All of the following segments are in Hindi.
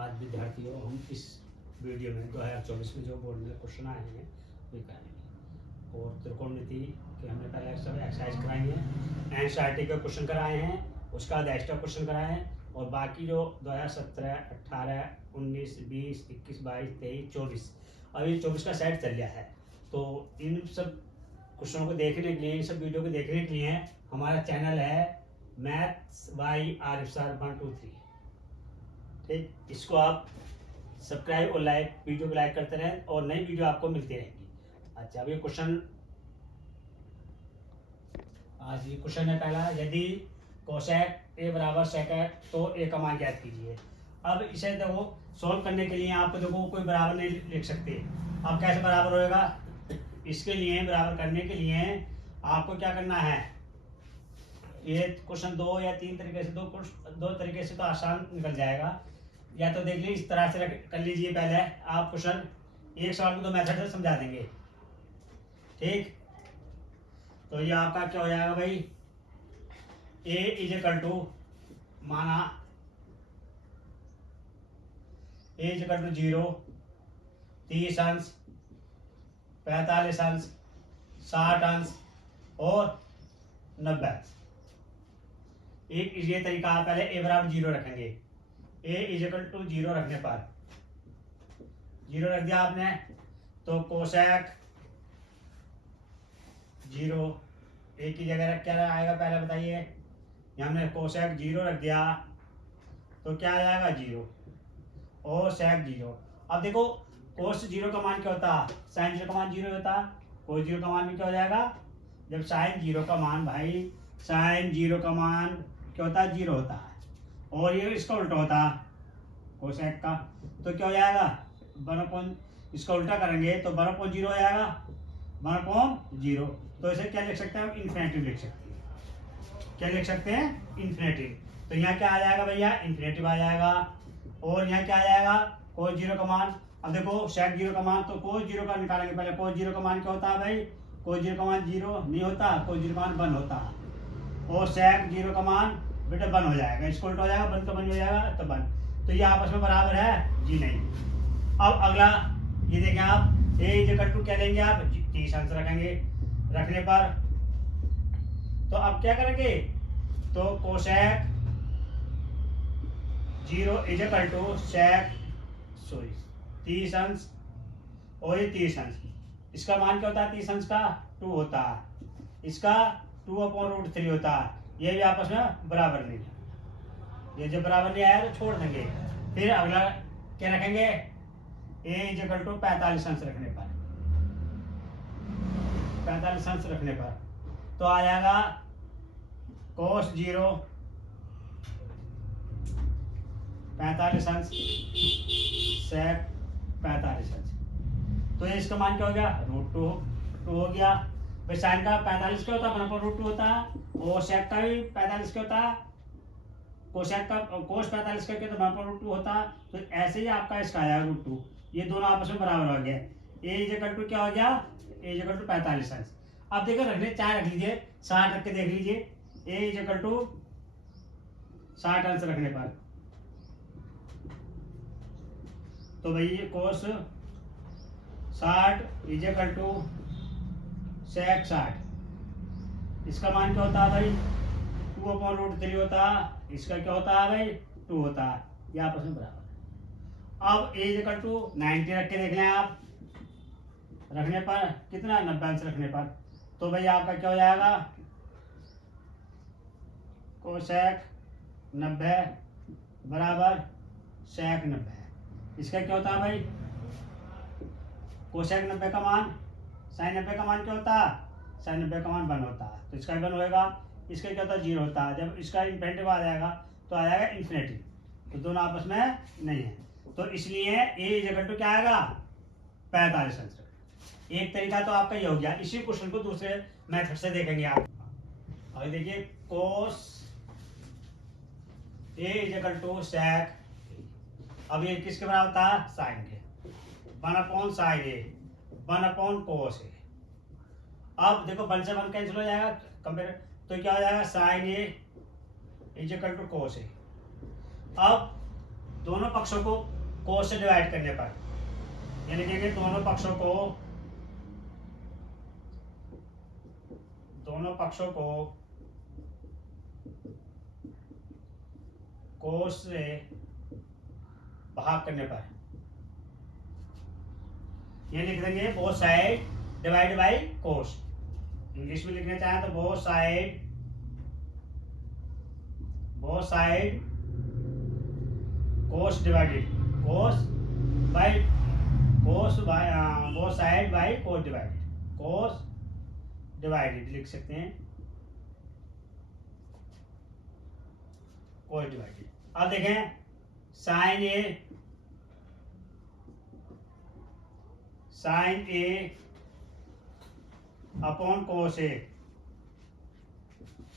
आज विद्यार्थियों हम इस वीडियो में 2024 में जो बोर्ड में क्वेश्चन आए हैं वही करेंगे। और त्रिकोणमिति के हमने पहले सब एक्सरसाइज कराई है, एनसीईआरटी के क्वेश्चन कराए हैं, उसका बाद एक्स्ट्रा क्वेश्चन कराए हैं, और बाकी जो 2017, 18, 19, 20, 21, 22, 23, 24 अभी 24 का सेट चल गया है। तो इन सब क्वेश्चनों को देखने के लिए, इन सब वीडियो को देखने के लिए हमारा चैनल है मैथ्स बाय आरिफ सर 123। ठीक, इसको आप सब्सक्राइब और लाइक, वीडियो को लाइक करते रहें और नई वीडियो आपको मिलती रहेगी। अच्छा, अभी क्वेश्चन, आज ये क्वेश्चन है पहला, यदि कोसेक ए बराबर सेकंड तो ए का मान ज्ञात कीजिए। अब इसे देखो सॉल्व करने के लिए आपको देखो कोई बराबर नहीं लिख सकते। अब कैसे बराबर होएगा, इसके लिए बराबर करने के लिए आपको क्या करना है, ये क्वेश्चन 2 या 3 तरीके से, दो तरीके से तो आसान निकल जाएगा। या तो देख लीजिए इस तरह से कर लीजिए, पहले आप क्वेश्चन एक सवाल को 2 मेथड से समझा देंगे। ठीक, तो ये आपका क्या हो जाएगा भाई, ए इज इक्वल टू, माना ए इज इक्वल टू 0, 30 अंश, 45 अंश, 60 अंश और 90 अंश। एक ये तरीका, आप पहले ए बराबर 0 रखेंगे। ए इज इक्वल टू 0 रखने पर 0 रख दिया आपने, तो कोसेक 0 ए की जगह रख क्या आएगा पहले बताइए। हमने कोसेक 0 रख दिया तो क्या आ जाएगा 0 और सेक 0। अब देखो कोस 0 का मान क्या होता है, साइन 0 का मान 0 होता है। कोस 0 का मान भी क्या हो जाएगा, जब साइन 0 का मान, भाई साइन 0 का मान क्या होता है, 0 होता है, और ये इसका उल्टा होता है कोसेक का, तो क्या हो जाएगा 1/, इसका उल्टा करेंगे तो 1/0 हो जाएगा, 1/0। तो इसे क्या लिख सकते हैं हम, इन्फिनेटिव लिख सकते हैं। क्या लिख सकते हैं, इन्फिनेटिव। तो यहाँ क्या आ जाएगा भैया, इन्फिनेटिव आ जाएगा। और यहाँ क्या आ जाएगा, कोस 0 का मान। अब देखो सेक 0 का मान, तो कोस 0 का निकालेंगे पहले। कोस 0 का मान क्या होता है भाई, कोस 0 का मान 0 नहीं होता, कोस 0 का मान 1 होता है, और सेक 0 का मान बेटा 1 हो जाएगा, इसको उल्टा हो जाएगा, 1 का 1 हो जाएगा तो 1। तो ये आपस में बराबर है जी नहीं। अब अगला ये देखें आप, ए इज इक्वल टू क्या लेंगे आप, 30 अंश रखेंगे। रखने पर तो अब क्या करेंगे, तो कोसेक 0 इज इक्वल टू सेक 30 अंश, और ये 30 अंश, इसका मान क्या होता है 30 अंश का, 2 होता है, इसका 2/√3 होता है। ये भी आपस में बराबर नहीं है, ये जब बराबर नहीं आया तो छोड़ देंगे। फिर अगला क्या रखेंगे, ए इज इक्वल टू 45 अंश रखने पर, 45 अंश रखने पर तो आ जाएगा कोस 0 45 अंश, सेक 45 अंश। तो ये इसका मान क्या हो गया, √2 हो गया। भाई साइन का 45 क्या होता है, 1/√2 होता है, और सेक का भी 45 क्या होता है, कोसेक का कोस 45 का क्या होता है, 1/√2 होता है। तो ऐसे ही आपका इसका आया √2, ये दोनों आपस में बराबर हो गए। ए इज इक्वल टू क्या हो गया, ए इज इक्वल टू 45 अंश। अब देखो रखने 4 रख लीजिए, 60 रख के देख लीजिए, ए इज इक्वल टू 60 अंश रखने पर, तो भाई ये कोस 60 इज इक्वल टू सेक 60, इसका मान क्या होता है भाई, 2/√3 होता है, इसका क्या होता है भाई 2 होता है, ये आपस में बराबर है। अब ए इज इक्वल टू 90 रख के देख लें आप, रखने पर कितना, 90 अंश रखने पर, तो भाई आपका क्या हो जाएगा, कोसेक 90 बराबर सेक 90। इसका क्या होता है भाई, कोसेक 90 का मान, साइन 90 का मान क्या होता है, साइन 90 का मान 1 होता है, तो इसका भी 1 होएगा। इसका क्या होता है 0 होता है, जब इसका इन्फिनेटिव आ जाएगा तो आ जाएगा इन्फिनेटिव, तो दोनों आपस में नहीं है, तो इसलिए ए इज इक्वल टू क्या आएगा 45 अंश। एक तरीका तो आपका ये हो गया। इसी क्वेश्चन को दूसरे मेथड से देखेंगे आप। अभी देखिए कोस ए इज इक्वल टू सेक, अब ये किसके बराबर था, साइन के, 1/sin ए, 1/cos ए। अब देखो 1 से 1 कैंसिल हो जाएगा, कंपेयर, तो क्या हो जाएगा sine A is equal to cos A. अब दोनों पक्षों को कोस से डिवाइड करने पर, ये लिखेंगे दोनों पक्षों को कोस से भाग करने पर, ये लिख देंगे both side divide by cos. English में लिखना चाहें तो both side cos divided, both side by cos divided लिख सकते हैं, कोस डिवाइडेड। अब देखें साइन ए अपॉन कोस ए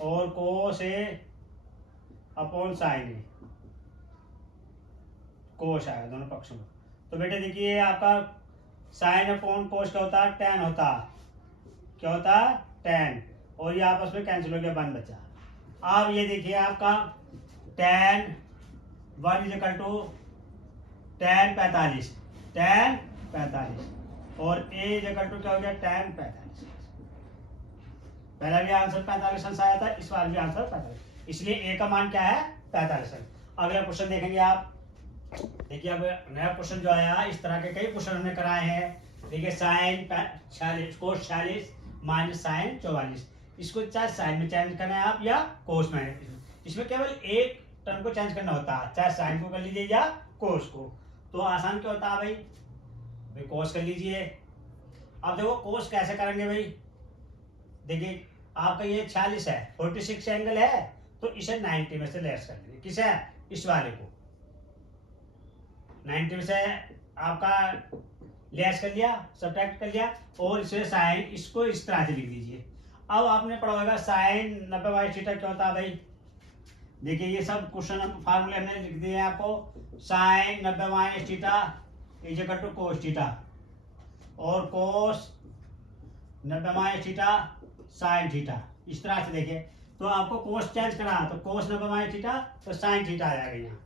और कोस ए अपॉन साइन ए, कोस आएगा दोनों पक्षों में। तो बेटे देखिए आपका साइन अपॉन कोस क्या होता है, टेन होता है, क्या होता है, टेन, और ये आपस में कैंसिल हो गया, 1 बचा। अब ये देखिए आपका tan 1 is equal to tan 45 और ए इज इक्वल टू क्या हो गया, टेन 45। पहला भी आंसर 45 अंश आया था, इस बार भी आंसर 45, इसलिए ए का मान क्या है, 45 अंश। अगला क्वेश्चन देखेंगे आप, देखिए अब नया क्वेश्चन जो आया, इस तरह के कई क्वेश्चन हमने कराए हैं। देखिए साइन 46 कोस 46 माइनस साइन 44, इसको चाहे साइन में चेंज करना है आप या कोस में, इसमें केवल एक टर्म को चेंज करना होता है, चाहे साइन को कर लीजिए या कोस को। तो आसान क्या होता है भाई कोस कर लीजिए। अब देखो कोस कैसे करेंगे भाई, देखिए आपका ये 46 है, 46 एंगल है, तो इसे 90 में से लेस कर लेंगे, किसे, इस वाले को 90 में से आपका लेस कर लिया, सब्ट्रैक्ट कर लिया, और इसे साइन इसको इस तरह से लिख दीजिए। अब आपने पढ़ा होगा साइन 90 बाई थीटा क्या होता है भाई, देखिए ये सब क्वेश्चन फार्मूले हमने लिख दिए हैं आपको, sine 90 minus theta is equal to cos theta, और cos 90 minus theta sine theta, इस तरह से देखिए। तो आपको कोस चेंज करना, तो कोस 90 माइनस थीटा तो साइन थीटा आ जाएगा, यहाँ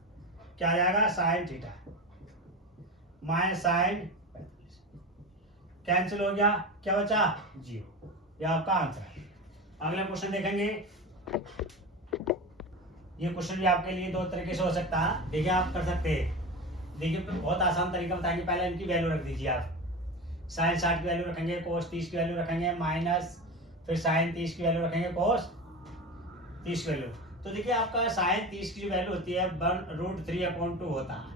क्या आ जाएगा, sine theta minus sine, cancel हो गया, क्या बचा, 0, यह आपका आंसर है। अगला क्वेश्चन देखेंगे, ये क्वेश्चन भी आपके लिए दो तरीके से हो सकता है, देखिए आप कर सकते हैं। देखिए बहुत आसान तरीका बताएंगे, पहले इनकी वैल्यू रख दीजिए आप, साइन 60 की वैल्यू रखेंगे, कोस 30 की वैल्यू रखेंगे, माइनस फिर साइन 30 की वैल्यू रखेंगे, कोस 30 की वैल्यू। तो देखिए आपका साइन 30 की जो वैल्यू होती है 1√3/2 होता है,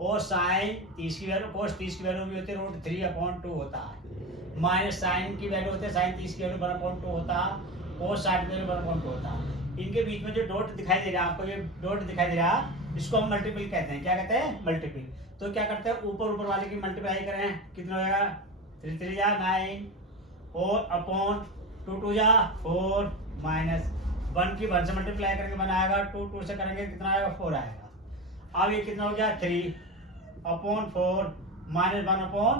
और साइन 30 की वैल्यू कोस 30 की वैल्यू भी होती है √3/2 होता है, माइनस साइन की वैल्यू होती है, साइन 30 की वैल्यू 1/2 होता है, कोस 60 की वैल्यू 1/2 होता है। इनके बीच में जो डॉट दिखाई दे रहा है आपको, ये डॉट दिखाई दे रहा है, इसको हम मल्टीपल कहते हैं, क्या कहते हैं, मल्टीपल। तो क्या करते हैं, ऊपर वाले की मल्टीप्लाई करें, कितना हो जाएगा, 3 3 जा 9, और अपॉन 2 2 जा 4, माइनस 1 की 1 से मल्टीप्लाई करेंगे बनाएगा, 2 2 से करेंगे कितना आएगा, 4 आएगा। अब ये कितना हो गया, 3 अपॉन 4 माइनस 1/4।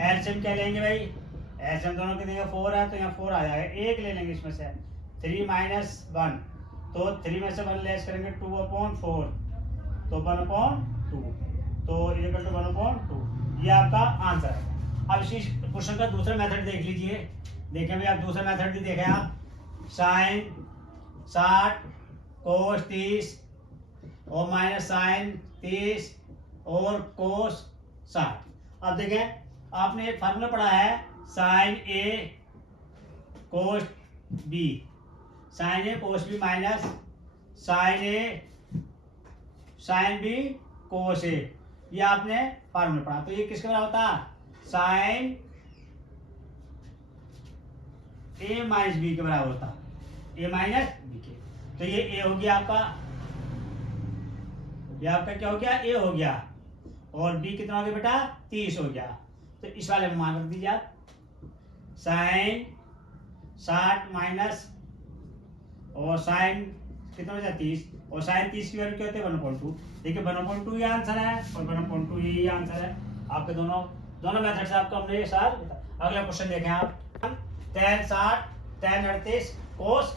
एलसीएम क्या लेंगे भाई, एलसीएम दोनों के देंगे, 4 है तो यहाँ 4 आ जाएगा, एक ले लेंगे इसमें से, 3 माइनस 1, तो 3 में से 1 लेस करेंगे, 2/4 तो 1/2, तो इक्वल टू 1/2, ये आपका आंसर है। अब इसी क्वेश्चन का दूसरा मेथड देख लीजिए, देखें भाई आप दूसरा मेथड भी देखें आप, साइन 60 कोस 30 और माइनस साइन 30 और कोस 60। अब देखें आपने एक फार्मूला पढ़ा है, साइन ए कोस बी, साइन ए कोस बी माइनस साइन ए साइन बी कोस ए, ये आपने फार्मूला पढ़ा। तो ये किसके बराबर होता, साइन ए माइनस बी के बराबर होता, ए माइनस बी के। तो ये ए हो गया आपका, ये आपका क्या हो गया, ए हो गया, और बी कितना हो गया बेटा, 30 हो गया। तो इस वाले में मान रख दीजिए आप, साइन 60 माइनस और साइन कितना हो जाए 30, और साइन 30 की वैल्यू क्या होती है 1/2। देखिए 1/2 ये आंसर है, और 1/2 यही आंसर है। आपके दोनों मेथड से आपको हमने ये साल। अगला क्वेश्चन देखें आप, tan 60 tan 38 कोस।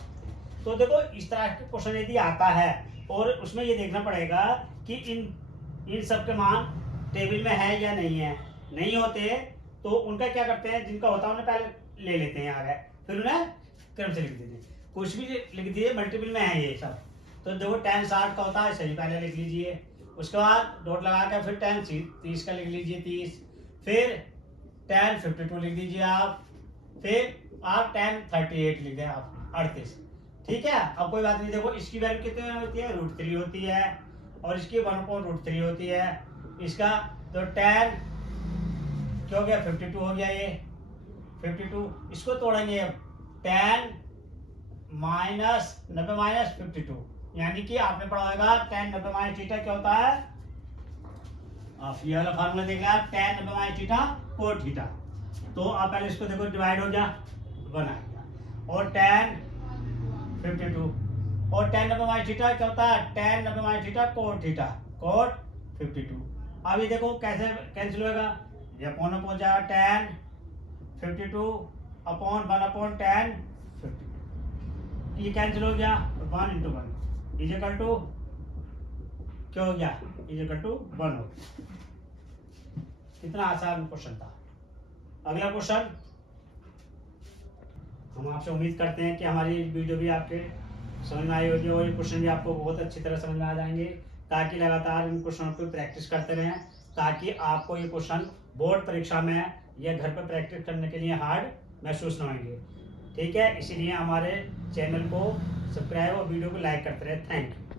तो देखो इस तरह के क्वेश्चन यदि आता है, और उसमें ये देखना पड़ेगा कि इन सब के मान टेबल में है या नहीं है। नहीं होते तो उनका क्या करते हैं, जिनका होता है उन्हें पहले ले लेते हैं आगे, फिर उन्हें क्रम से लिख देते हैं। कुछ भी लिख दीजिए, मल्टीपल में है ये सब। तो देखो tan 60 का होता है, सही पहले लिख लीजिए। उसके बाद डॉट लगा के फिर tan 30 का लिख लीजिए 30, फिर tan 52 लिख दीजिए आप, फिर आप tan 38 लिख दें आप 38। ठीक है, अब कोई बात नहीं। देखो इसकी वैल्यू कितनी होती है, √3 होती है, और इसकी 1/√3 होती है। इसका तो tan क्या हो गया, 52 हो गया ये 52। इसको तोड़ेंगे अब, tan -90 - 52, यानी कि आपने पढ़ा होगा tan 90 - थीटा क्या होता है। आप ये वाला फार्मूला देख लिया, tan 90 - थीटा cot थीटा। तो आप पहले इसको देखो, डिवाइड हो गया 1 आ गया, और tan 52 और tan 90 - थीटा क्या होता है, tan 90 - theta cot theta, cot 52। अब ये देखो कैसे कैंसिल होगा, ये अपॉन में पहुंच जाएगा tan 52 अपॉन 1/tan 52। ये कैंसिल हो गया, 1 × 1 इज इक्वल टू क्या हो गया, इज इक्वल टू 1 हो गया। कितना आसान क्वेश्चन था। अगला क्वेश्चन, हम आपसे उम्मीद करते हैं कि हमारी वीडियो भी आपके समझ में आई होगी और ये क्वेश्चन भी आपको बहुत अच्छी तरह समझ में आ जाएंगे, ताकि लगातार इन क्वेश्चनों पर प्रैक्टिस करते रहें, ताकि आपको ये क्वेश्चन बोर्ड परीक्षा में या घर पर प्रैक्टिस करने के लिए हार्ड महसूस न होंगे। ठीक है, इसीलिए हमारे चैनल को सब्सक्राइब और वीडियो को लाइक करते रहे। Thank you.